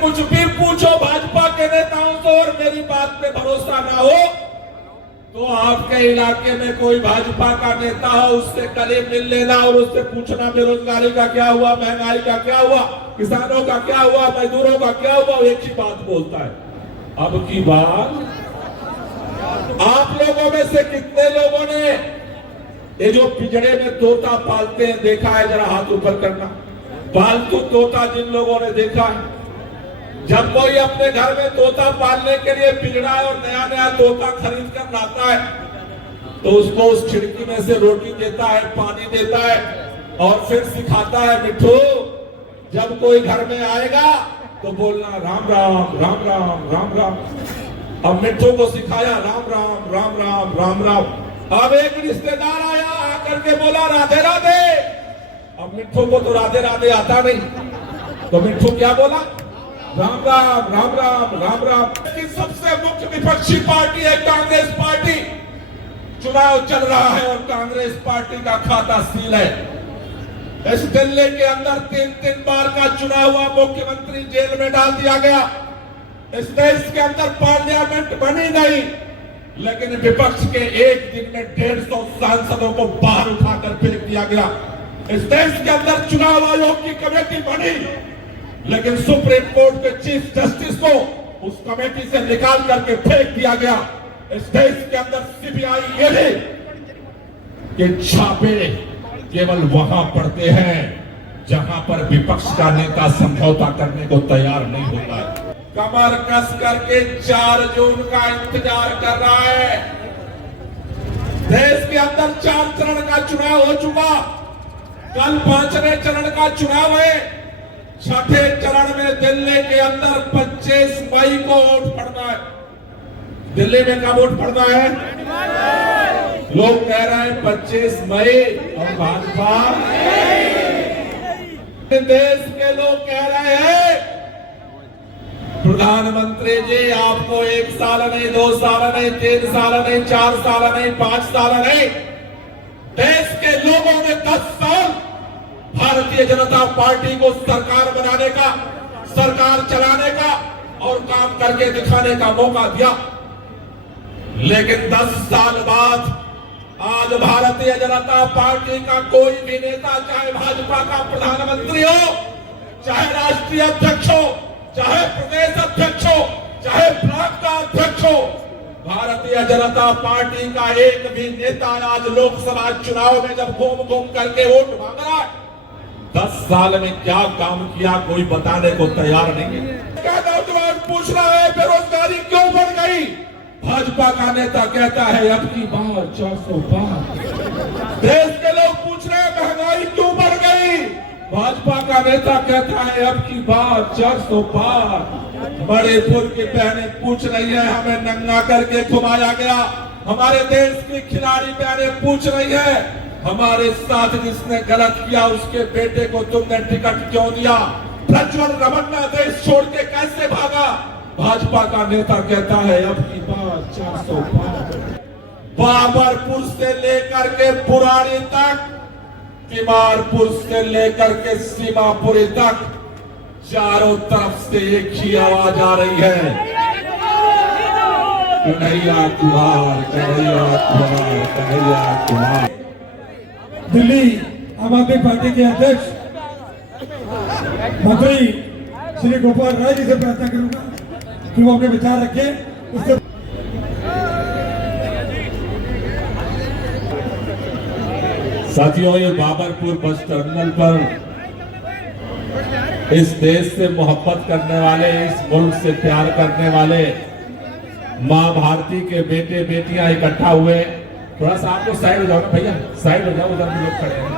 कुछ भी पूछो भाजपा के नेताओं से और मेरी बात पे भरोसा ना हो तो आपके इलाके में कोई भाजपा का नेता हो उससे गले मिल लेना और उससे पूछना बेरोजगारी का क्या हुआ, महंगाई का क्या हुआ, किसानों का क्या हुआ, मजदूरों का क्या हुआ। एक ही बात बोलता है। अब की बात, आप लोगों में से कितने लोगों ने ये जो पिंजरे में तोता पालते हैं देखा है? जरा हाथ ऊपर करना। पालतू तोता जिन लोगों ने देखा है, जब कोई अपने घर में तोता पालने के लिए पिंजरा और नया नया तोता खरीद कर लाता है तो उसको उस खिड़की में से रोटी देता है, पानी देता है और फिर सिखाता है, मिठू जब कोई घर में आएगा तो बोलना राम राम राम राम राम राम। अब मिठू को सिखाया राम राम राम राम राम राम। अब एक रिश्तेदार आया, आकर के बोला राधे राधे। अब मिठू को तो राधे राधे आता नहीं, तो मिठू क्या बोला? राम राम राम राम राम राम। की सबसे मुख्य विपक्षी पार्टी है कांग्रेस पार्टी। चुनाव चल रहा है और कांग्रेस पार्टी का खाता सील है। इस दिल्ली के अंदर 3 बार का चुना हुआ मुख्यमंत्री जेल में डाल दिया गया। इस देश के अंदर पार्लियामेंट बनी नहीं, लेकिन विपक्ष के एक दिन में 150 सांसदों को बाहर उठाकर फेंक दिया गया। इस देश के अंदर चुनाव आयोग की कमेटी बनी, लेकिन सुप्रीम कोर्ट के चीफ जस्टिस को उस कमेटी से निकाल करके फेंक दिया गया। इस देश के अंदर सीबीआई ईडी के छापे केवल वहां पड़ते हैं जहां पर विपक्ष का नेता समझौता करने को तैयार नहीं होता है। कमर कस करके 4 जून का इंतजार कर रहा है। देश के अंदर 4 चरण का चुनाव हो चुका, कल 5वें चरण का चुनाव है। 6ठे चरण में दिल्ली के अंदर 25 मई को वोट पड़ना है। दिल्ली में कब वोट पड़ना है? लोग कह रहे हैं 25 मई और भाजपा। देश के लोग कह रहे हैं प्रधानमंत्री जी आपको 1 साल नहीं, 2 साल नहीं, 3 साल नहीं, 4 साल नहीं, 5 साल नहीं, देश के लोगों ने 10 साल भारतीय जनता पार्टी को सरकार बनाने का, सरकार चलाने का और काम करके दिखाने का मौका दिया। लेकिन 10 साल बाद आज भारतीय जनता पार्टी का कोई भी नेता, चाहे भाजपा का प्रधानमंत्री हो, चाहे राष्ट्रीय अध्यक्ष हो, चाहे प्रदेश अध्यक्ष हो, चाहे ब्लॉक का अध्यक्ष हो, भारतीय जनता पार्टी का एक भी नेता आज लोकसभा चुनाव में जब घूम घूम करके वोट मांग रहा है, 10 साल में क्या काम किया कोई बताने को तैयार नहीं है। क्या नौजवान पूछ रहा है बेरोजगारी क्यों बढ़ गई? भाजपा का नेता कहता है अब की बार 400 पार। देश के लोग पूछ रहे हैं महंगाई क्यों बढ़ गई? भाजपा का नेता कहता है अब की बार 400 पार। बड़े पुल की बहनें पूछ रही है हमें नंगा करके घुमाया गया। हमारे देश की खिलाड़ी बहनें पूछ रही है हमारे साथ जिसने गलत किया उसके बेटे को तुमने टिकट क्यों दिया? प्रज्वल रमन्ना देश छोड़ के कैसे भागा? भाजपा का नेता कहता है अब की बार 400 पार। बाबरपुर से लेकर के पुरानी तक, तिमारपुर से लेकर के सीमापुरी तक, चारों तरफ से एक ही आवाज आ रही है, कन्हैया कुमार, कन्हैया कुमार, कन्हैया कुमार। दिल्ली आम आदमी पार्टी के अध्यक्ष मंत्री श्री गोपाल राय जी से प्रार्थना करूंगा कि वो अपने विचार रखें। उससे साथियों, ये बाबरपुर बस टर्मिनल पर इस देश से मोहब्बत करने वाले, इस मुल्क से प्यार करने वाले मां भारती के बेटे बेटियां इकट्ठा हुए। थोड़ा सा आपको साइड हो जाओ भैया, साइड हो जाओ, उधर भी लोग खड़े हैं।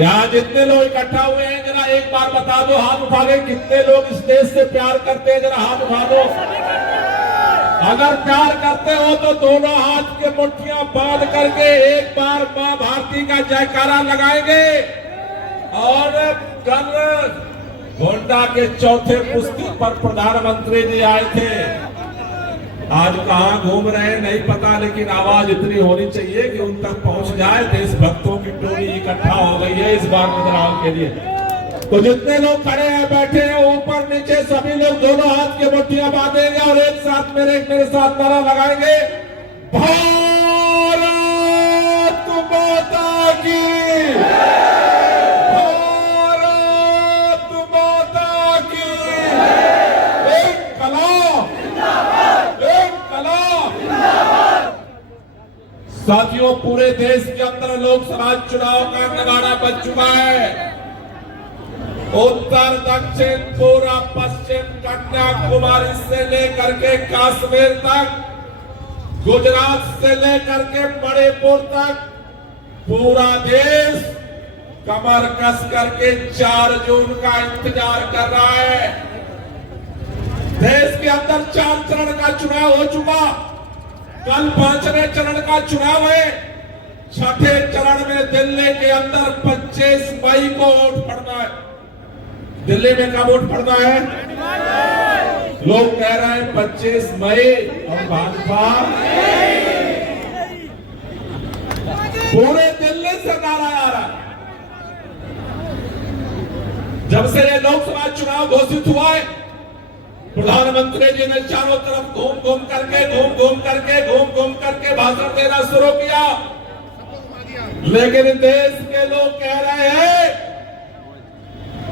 यहाँ जितने लोग इकट्ठा हुए हैं जरा एक बार बता दो, हाथ उठा के कितने लोग इस देश से प्यार करते हैं? जरा हाथ उठा दो। अगर प्यार करते हो तो दोनों हाथ के मुट्ठियां बांध करके एक बार मां भारती का जयकारा लगाएंगे। और कल गोंडा के चौथे पुष्टि पर प्रधानमंत्री जी आए थे। आज कहां घूम रहे हैं नहीं पता, लेकिन आवाज इतनी होनी चाहिए कि उन तक पहुंच जाए। देशभक्तों की टोली इकट्ठा हो गई है इस बार बदलाव के लिए। तो जितने लोग खड़े हैं बैठे हैं ऊपर नीचे सभी लोग दोनों हाथ की मुट्ठियां बांधेंगे और एक साथ मेरे साथ नारा लगाएंगे, भारत माता की, भारत माता की, इनकलाब, इनकलाब। साथियों, पूरे देश के अंदर लोकसभा चुनाव का नगाड़ा बज चुका है। उत्तर दक्षिण पूर्व पश्चिम कन्याकुमारी से लेकर के कश्मीर तक, गुजरात से लेकर के मणिपुर तक पूरा देश कमर कस करके 4 जून का इंतजार कर रहा है। देश के अंदर 4 चरण का चुनाव हो चुका, कल 5वें चरण का चुनाव है। 6ठे चरण में दिल्ली के अंदर 25 मई को वोट पड़ना है। दिल्ली में का वोट पड़ना है, लोग कह रहे हैं 25 मई और भाजपा पूरे दिल्ली से नारा आ रहा है। जब से ये लोकसभा चुनाव घोषित हुआ है, प्रधानमंत्री जी ने चारों तरफ घूम घूम करके भाषण देना शुरू किया, लेकिन देश के लोग कह रहे हैं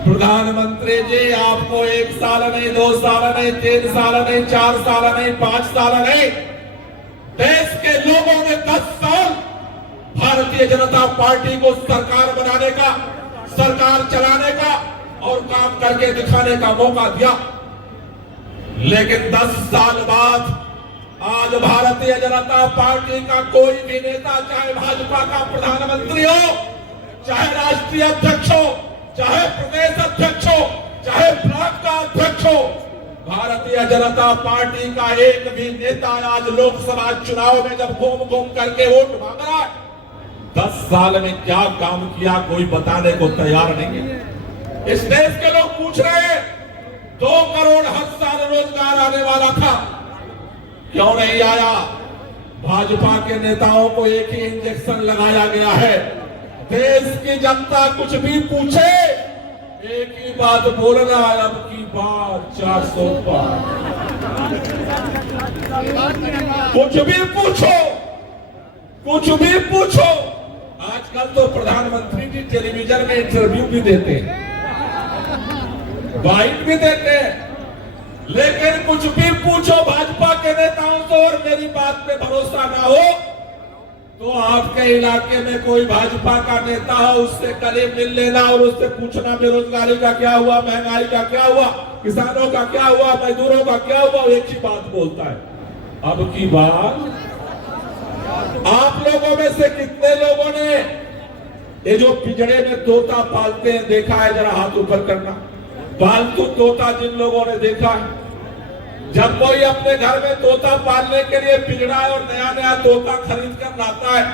प्रधानमंत्री जी आपको 1 साल नहीं, 2 साल नहीं, 3 साल नहीं, 4 साल नहीं, 5 साल नहीं, देश के लोगों ने 10 साल भारतीय जनता पार्टी को सरकार बनाने का, सरकार चलाने का और काम करके दिखाने का मौका दिया। लेकिन 10 साल बाद आज भारतीय जनता पार्टी का कोई भी नेता, चाहे भाजपा का प्रधानमंत्री हो, चाहे राष्ट्रीय अध्यक्ष हो, चाहे प्रदेश अध्यक्ष हो, चाहे ब्लॉक का अध्यक्ष हो, भारतीय जनता पार्टी का एक भी नेता आज लोकसभा चुनाव में जब घूम करके वोट मांग रहा है, 10 साल में क्या काम किया कोई बताने को तैयार नहीं है। इस देश के लोग पूछ रहे हैं 2 करोड़ हर साल रोजगार आने वाला था, क्यों नहीं आया? भाजपा के नेताओं को एक ही इंजेक्शन लगाया गया है। देश की जनता कुछ भी पूछे, एक ही बात बोलना है, अब की बार 400 पार। कुछ भी पूछो, कुछ भी पूछो। आजकल तो प्रधानमंत्री जी टेलीविजन में इंटरव्यू भी देते हैं, बाइट भी देते हैं, लेकिन कुछ भी पूछो भाजपा के नेताओं से और मेरी बात पे भरोसा ना हो तो आपके इलाके में कोई भाजपा का नेता हो, उससे करीब मिल लेना और उससे पूछना बेरोजगारी का क्या हुआ, महंगाई का क्या हुआ, किसानों का क्या हुआ, मजदूरों का क्या हुआ। एक ही बात बोलता है, अब की बात। आप लोगों में से कितने लोगों ने ये जो पिंजड़े में तोता पालते हैं देखा है? जरा हाथ ऊपर करना। पालतू तोता जिन लोगों ने देखा है, जब कोई अपने घर में तोता पालने के लिए पिंजड़ा और नया नया तोता खरीद कर लाता है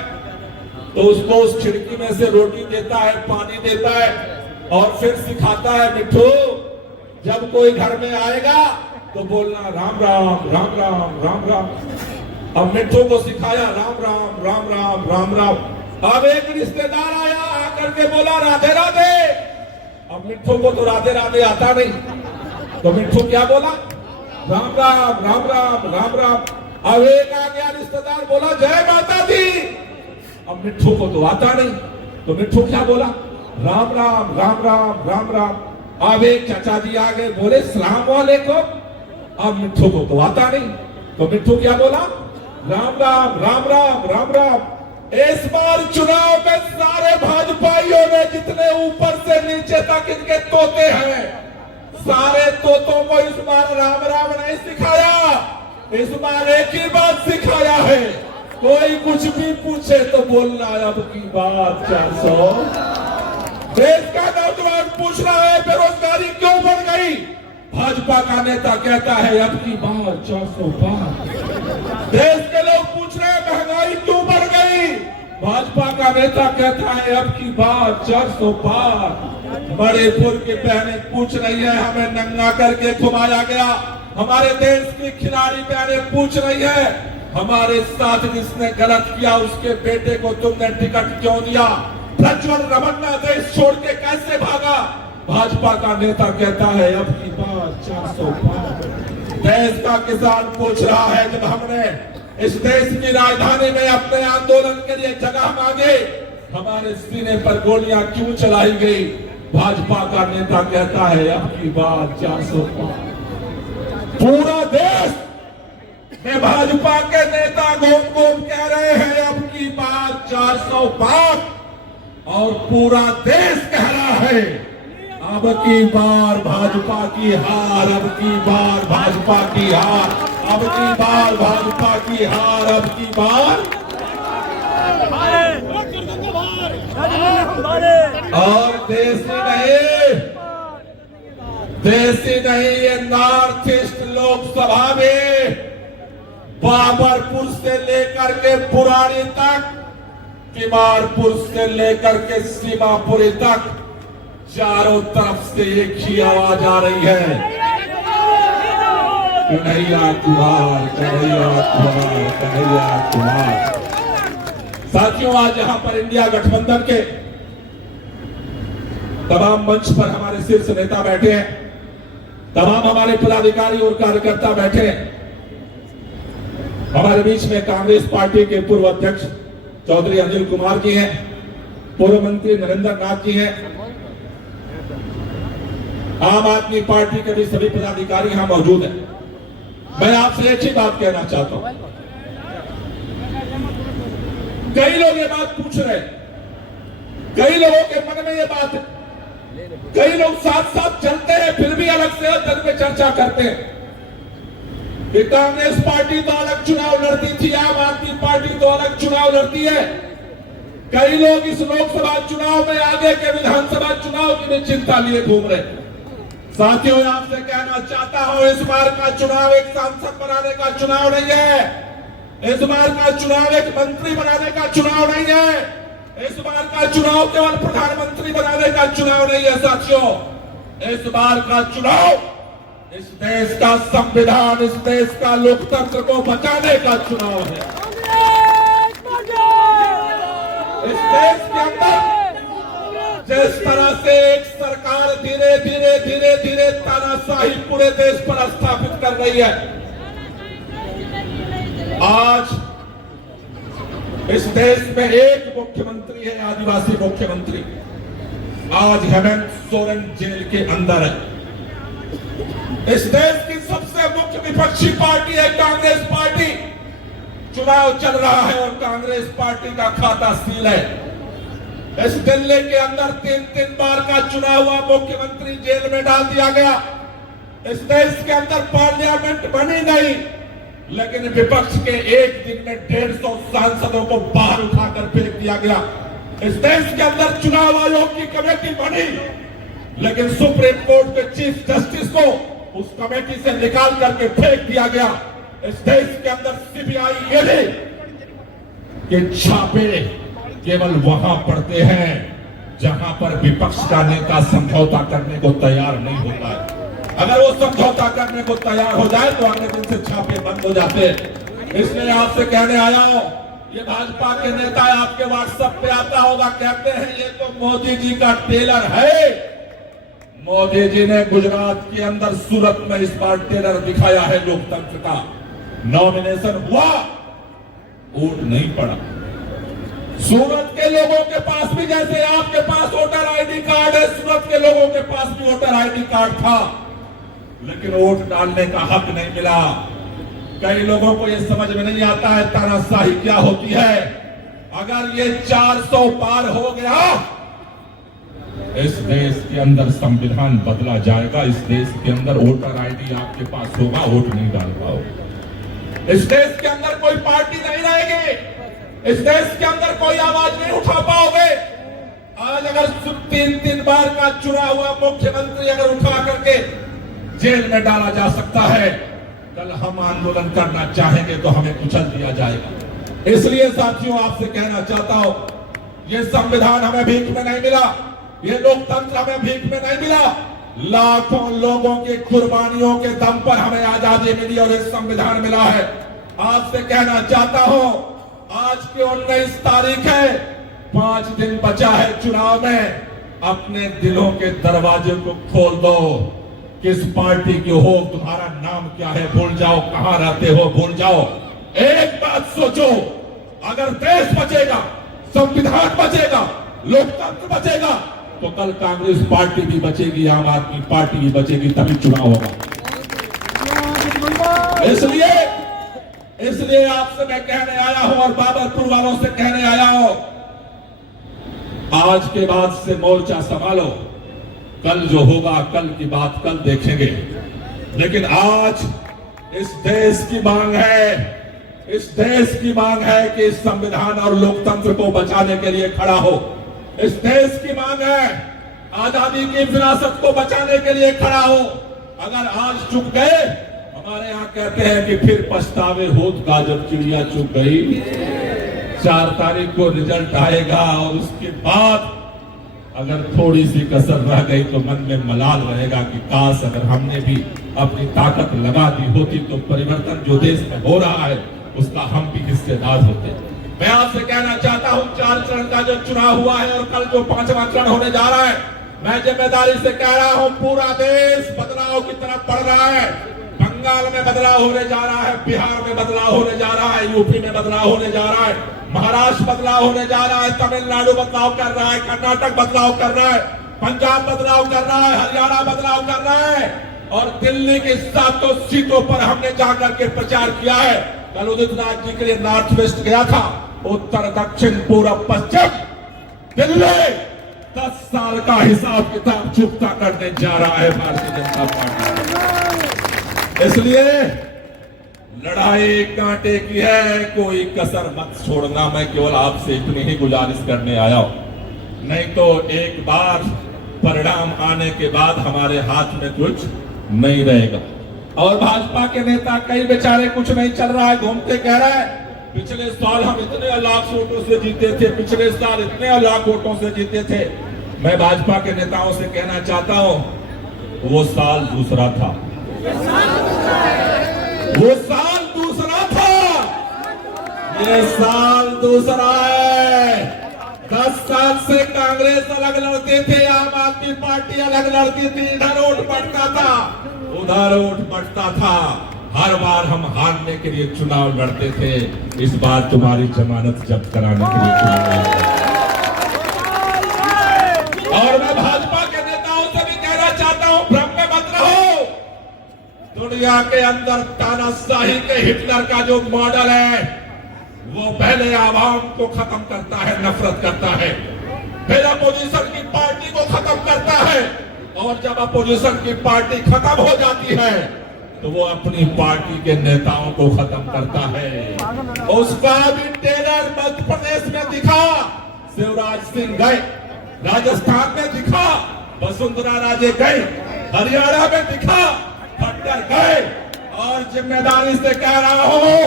तो उसको उस खिड़की में से रोटी देता है, पानी देता है और फिर सिखाता है, मिठू जब कोई घर में आएगा तो बोलना राम राम राम राम राम राम। अब मिठू को सिखाया राम राम राम राम राम राम। अब एक रिश्तेदार आया, आकर के बोला राधे राधे। अब मिठू को तो राधे राधे आता नहीं, तो मिठू क्या बोला? राम राम राम राम राम राम। अब एक आ गया रिश्तेदार, बोला जय माता दी। अब मिठू को तो आता नहीं, तो मिठू क्या बोला? राम राम राम राम राम राम। अब एक चाचा जी आ गए, बोले सलाम वालेकुम। अब मिठू को तो आता नहीं, तो मिठू क्या बोला? राम राम राम राम राम राम। इस बार चुनाव में सारे भाजपाइयों ने जितने ऊपर से नीचे तक इनके तोते हैं, सारे तोतों को इस बार राम राम नहीं सिखाया, इस बार एक ही बात सिखाया है, कोई कुछ भी पूछे तो बोलना अब की बात 400। देश का नौजवान पूछ रहा है बेरोजगारी क्यों बढ़ गई, भाजपा का नेता कहता है अब की बार 400 पार। देश के लोग पूछ रहे हैं महंगाई क्यों बढ़ गई, भाजपा का नेता कहता है अब की बार 400 पार। मणिपुर की बहनें पूछ रही है हमें नंगा करके घुमाया गया, हमारे देश की खिलाड़ी बहनें पूछ रही है हमारे साथ जिसने गलत किया उसके बेटे को तुमने टिकट क्यों दिया। प्रज्वल रमन्ना देश छोड़ के कैसे भागा, भाजपा का नेता कहता है अब की बार 405। देश का किसान पूछ रहा है जब हमने इस देश की राजधानी में अपने आंदोलन के लिए जगह मांगे, हमारे सीने पर गोलियां क्यों चलाई गई? भाजपा का नेता कहता है अब की बार 405। पूरा देश में भाजपा के नेता घूम घूम कह रहे हैं अब की बार 405, और पूरा देश कह रहा है अब की बार भाजपा की हार, अब की बार भाजपा की हार, अब की बार भाजपा की हार, अब की बार। और देश ही नहीं ये नॉर्थ ईस्ट लोकसभा में बाबरपुर से लेकर के पुरानी तक, तिमारपुर से लेकर के सीमापुरी तक चारों तरफ से एक ही आवाज आ रही है, कन्हैया कुमार, कन्हैया कुमार, कन्हैया कुमार। साथियों, आज यहां पर इंडिया गठबंधन के तमाम मंच पर हमारे शीर्ष नेता बैठे हैं, तमाम हमारे पदाधिकारी और कार्यकर्ता बैठे हैं। हमारे बीच में कांग्रेस पार्टी के पूर्व अध्यक्ष चौधरी अनिल कुमार जी हैं, पूर्व मंत्री नरेंद्र नाथ जी हैं, आम आदमी पार्टी के भी सभी पदाधिकारी यहां मौजूद हैं। मैं आपसे एक ही बात कहना चाहता हूं, कई लोग ये बात पूछ रहे हैं, कई लोगों के मन में ये बात है, कई लोग साथ साथ चलते हैं फिर भी अलग से जन में चर्चा करते हैं कि कांग्रेस पार्टी तो अलग चुनाव लड़ती थी, आम आदमी पार्टी तो अलग चुनाव लड़ती है। कई लोग इस लोकसभा चुनाव में आगे के विधानसभा चुनाव की भी चिंता लिए घूम रहे। साथियों, आपसे कहना चाहता हूं, इस बार का चुनाव एक सांसद बनाने का चुनाव नहीं है, इस बार का चुनाव एक मंत्री बनाने का चुनाव नहीं है, इस बार का चुनाव केवल प्रधानमंत्री बनाने का चुनाव नहीं है। साथियों, इस बार का चुनाव इस देश का संविधान, इस देश का लोकतंत्र को बचाने का चुनाव है। इस देश के अंदर जिस तरह से एक सरकार धीरे धीरे धीरे धीरे तानाशाही पूरे देश पर स्थापित कर रही है, आज इस देश में एक मुख्यमंत्री है, आदिवासी मुख्यमंत्री। आज हेमंत सोरेन जेल के अंदर है। इस देश की सबसे मुख्य विपक्षी पार्टी है कांग्रेस पार्टी। चुनाव चल रहा है और कांग्रेस पार्टी का खाता सील है। इस दिल्ली के अंदर 3 बार का चुना हुआ मुख्यमंत्री जेल में डाल दिया गया। इस देश के अंदर पार्लियामेंट बनी नहीं, लेकिन विपक्ष के एक दिन में 150 सांसदों को बाहर उठाकर फेंक दिया गया। इस देश के अंदर चुनाव आयोग की कमेटी बनी, लेकिन सुप्रीम कोर्ट के चीफ जस्टिस को उस कमेटी से निकाल करके फेंक दिया गया। इस देश के अंदर सीबीआई ईडी के छापे केवल वहां पड़ते हैं जहां पर विपक्ष का नेता समझौता करने को तैयार नहीं होता है। अगर वो समझौता करने को तैयार हो जाए तो अगले दिन से छापे बंद हो जाते हैं। इसलिए आपसे कहने आया हूं, ये भाजपा के नेता आपके व्हाट्सएप पे आता होगा, कहते हैं ये तो मोदी जी का टेलर है। मोदी जी ने गुजरात के अंदर सूरत में इस बार टेलर दिखाया है लोकतंत्र का। नॉमिनेशन हुआ, वोट नहीं पड़ा। सूरत के लोगों के पास भी जैसे आपके पास वोटर आईडी कार्ड है, सूरत के लोगों के पास भी वोटर आईडी कार्ड था, लेकिन वोट डालने का हक नहीं मिला। कई लोगों को यह समझ में नहीं आता है तानाशाही क्या होती है। अगर ये 400 पार हो गया, इस देश के अंदर संविधान बदला जाएगा। इस देश के अंदर वोटर आईडी आपके पास होगा, वोट नहीं डाल पाओगे। इस देश के अंदर कोई पार्टी नहीं रहेगी, इस देश के अंदर कोई आवाज नहीं उठा पाओगे। आज अगर 3 बार का चुना हुआ मुख्यमंत्री अगर उठा करके जेल में डाला जा सकता है, कल हम आंदोलन करना चाहेंगे तो हमें कुचल दिया जाएगा। इसलिए साथियों, आपसे कहना चाहता हूं, ये संविधान हमें भीख में नहीं मिला, ये लोकतंत्र हमें भीख में नहीं मिला। लाखों लोगों की कुर्बानियों के दम पर हमें आजादी मिली और ये संविधान मिला है। आपसे कहना चाहता हूं, आज की 19 तारीख है, 5 दिन बचा है चुनाव में। अपने दिलों के दरवाजे को खोल दो। किस पार्टी की हो, तुम्हारा नाम क्या है भूल जाओ, कहां रहते हो भूल जाओ। एक बात सोचो, अगर देश बचेगा, संविधान बचेगा, लोकतंत्र बचेगा, तो कल कांग्रेस पार्टी भी बचेगी, आम आदमी पार्टी भी बचेगी, तभी चुनाव होगा। इसलिए आपसे मैं कहने आया हूं और बाबरपुर वालों से कहने आया हूं, आज के बाद से मोर्चा संभालो। कल जो होगा, कल की बात कल देखेंगे। लेकिन आज इस देश की मांग है, इस देश की मांग है कि इस संविधान और लोकतंत्र को बचाने के लिए खड़ा हो। इस देश की मांग है आजादी की विरासत को बचाने के लिए खड़ा हो। अगर आज चुप गए, हमारे यहाँ कहते हैं कि फिर पछतावे होत का जब चिड़िया चुप गई। 4 तारीख को रिजल्ट आएगा और उसके बाद अगर थोड़ी सी कसर रह गई तो मन में मलाल रहेगा कि काश अगर हमने भी अपनी ताकत लगा दी होती तो परिवर्तन जो देश में हो रहा है उसका हम भी हिस्सेदार होते। मैं आपसे कहना चाहता हूं, 4 चरण का जो चुनाव हुआ है और कल जो 5वां चरण होने जा रहा है, मैं जिम्मेदारी से कह रहा हूं, पूरा देश बदलाव की तरफ बढ़ रहा है। बंगाल में बदलाव होने जा रहा है, बिहार में बदलाव होने जा रहा है, यूपी में बदलाव होने जा रहा है, महाराष्ट्र बदलाव होने जा रहा है, तमिलनाडु बदलाव कर रहा है, कर्नाटक बदलाव कर रहा है, पंजाब बदलाव कर रहा है, हरियाणा बदलाव कर रहा है और दिल्ली की 7 सीटों पर हमने जाकर के प्रचार किया है। कल उदित नाथ जी के लिए नॉर्थ वेस्ट गया था, उत्तर दक्षिण पूर्व पश्चिम दिल्ली 10 साल का हिसाब किताब चुकता करने जा रहा है भारतीय जनता पार्टी। इसलिए लड़ाई कांटे की है, कोई कसर मत छोड़ना। मैं केवल आपसे इतनी ही गुजारिश करने आया हूं, नहीं तो एक बार परिणाम आने के बाद हमारे हाथ में कुछ नहीं रहेगा। और भाजपा के नेता कई बेचारे कुछ नहीं चल रहा है, घूमते कह रहे हैं पिछले साल हम इतने लाख वोटों से जीते थे, पिछले साल इतने लाख वोटों से जीते थे। मैं भाजपा के नेताओं से कहना चाहता हूं, वो साल दूसरा था, वो साल दूसरा था, ये साल दूसरा है। 10 साल से कांग्रेस अलग लड़ते थे, आम आदमी पार्टी अलग लड़ती थी, इधर वोट बढ़ता था उधर वोट बढ़ता था। हर बार हम हारने के लिए चुनाव लड़ते थे, इस बार तुम्हारी जमानत जब्त कराने के लिए चुनाव लड़ते। और मैं भाजपा के नेताओं से भी कहना चाहता हूं, भ्रम में मत रहो। दुनिया के अंदर तानाशाही के हिटलर का जो मॉडल है, वो पहले आवाम को खत्म करता है, नफरत करता है, फिर अपोजिशन की पार्टी को खत्म करता है, और जब अपोजिशन की पार्टी खत्म हो जाती है तो वो अपनी पार्टी के नेताओं को खत्म करता है। उसका भी टेलर मध्य प्रदेश में दिखा, शिवराज सिंह गए, राजस्थान में दिखा, वसुंधरा राजे गए, हरियाणा में दिखा, खट्टर गए। और जिम्मेदारी से कह रहा हूं,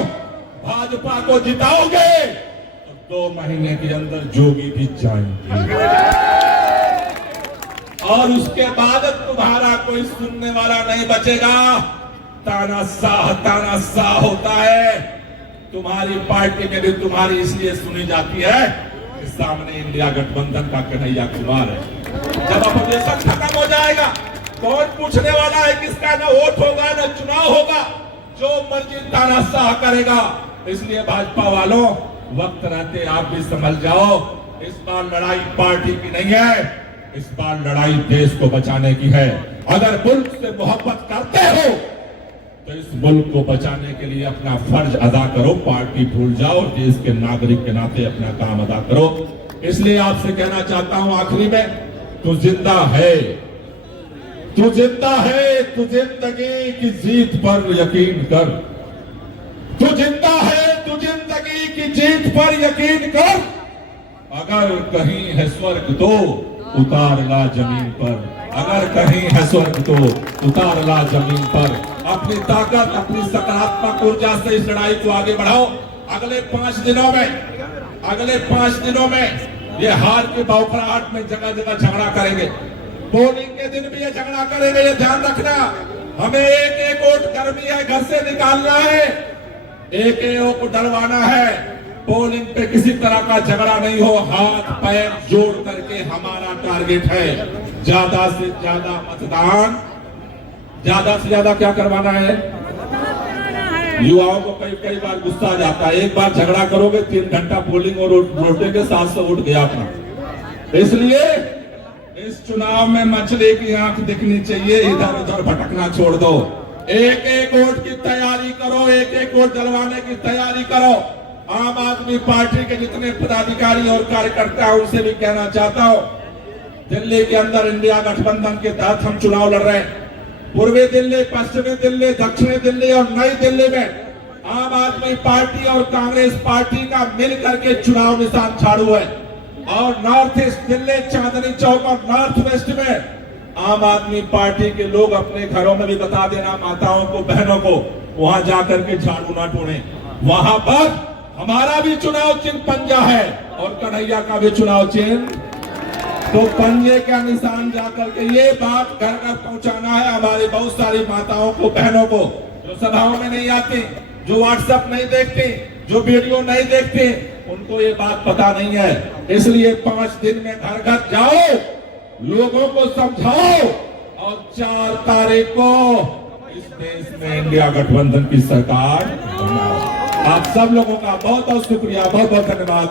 भाजपा को जिताओगे तो 2 महीने के अंदर जोगी भी जाएंगे और उसके बाद तुम्हारा कोई सुनने वाला नहीं बचेगा। तानाशाह होता है। तुम्हारी पार्टी में भी तुम्हारी इसलिए सुनी जाती है कि सामने इंडिया गठबंधन का कन्हैया कुमार है। जब अपोजिशन खत्म हो जाएगा, कौन पूछने वाला है किसका न वोट होगा न चुनाव होगा, जो मर्जी तानाशाह करेगा। इसलिए भाजपा वालों, वक्त रहते आप भी समझ जाओ, इस बार लड़ाई पार्टी की नहीं है, इस बार लड़ाई देश को बचाने की है। अगर मुल्क से मोहब्बत करते हो तो इस मुल्क को बचाने के लिए अपना फर्ज अदा करो, पार्टी भूल जाओ, देश के नागरिक के नाते अपना काम अदा करो। इसलिए आपसे कहना चाहता हूं आखिरी में, तू जिंदा है, तू जिंदा है, तू जिंदगी की जीत पर यकीन कर, तू जिंदा है, तू जिंदगी की जीत पर यकीन कर। अगर कहीं है स्वर्ग तो उतार ला जमीन पर, अगर कहीं है स्वर्ग तो उतार ला जमीन पर। अपनी ताकत, अपनी सकारात्मक ऊर्जा से इस लड़ाई को आगे बढ़ाओ। अगले 5 दिनों में ये हार की बौखलाहट में जगह जगह झगड़ा करेंगे, पोलिंग के दिन भी ये झगड़ा करेंगे, ये ध्यान रखना। हमें एक वोट कर्मी है घर से निकालना है, एक को डरवाना है। पोलिंग पे किसी तरह का झगड़ा नहीं हो, हाथ पैर जोड़ करके हमारा टारगेट है ज्यादा से ज्यादा मतदान, ज्यादा से ज्यादा क्या करवाना है। युवाओं को कई बार गुस्सा आ जाता है, एक बार झगड़ा करोगे 3 घंटा पोलिंग और वोटे के 700 वोट गया अपना। इसलिए इस चुनाव में मछली की आंख दिखनी चाहिए, इधर उधर भटकना छोड़ दो, एक एक वोट की तैयारी करो, एक एक वोट डलवाने की तैयारी करो। आम आदमी पार्टी के जितने पदाधिकारी और कार्यकर्ता हैं उनसे भी कहना चाहता हूं, दिल्ली के अंदर इंडिया गठबंधन के तहत हम चुनाव लड़ रहे हैं। पूर्वी दिल्ली, पश्चिमी दिल्ली, दक्षिणी दिल्ली और नई दिल्ली में आम आदमी पार्टी और कांग्रेस पार्टी का मिल करके चुनाव निशान झाड़ू है। और नॉर्थ ईस्ट दिल्ली, चांदनी चौक और नॉर्थ वेस्ट में आम आदमी पार्टी के लोग अपने घरों में भी बता देना माताओं को, बहनों को, वहां जाकर के झाड़ू ना ढूंढे। वहां पर हमारा भी चुनाव चिन्ह पंजा है और कन्हैया का भी चुनाव चिन्ह, तो पंजे का निशान जाकर के ये बात घर घर पहुंचाना है हमारी बहुत सारी माताओं को, बहनों को, जो सभाओं में नहीं आती, जो व्हाट्सएप नहीं देखती, जो वीडियो नहीं देखती, उनको ये बात पता नहीं है। इसलिए 5 दिन में घर घर जाओ, लोगों को समझाओ और 4 तारीख को इस देश में इंडिया गठबंधन की सरकार बनाओ। आप सब लोगों का बहुत बहुत शुक्रिया, बहुत बहुत धन्यवाद।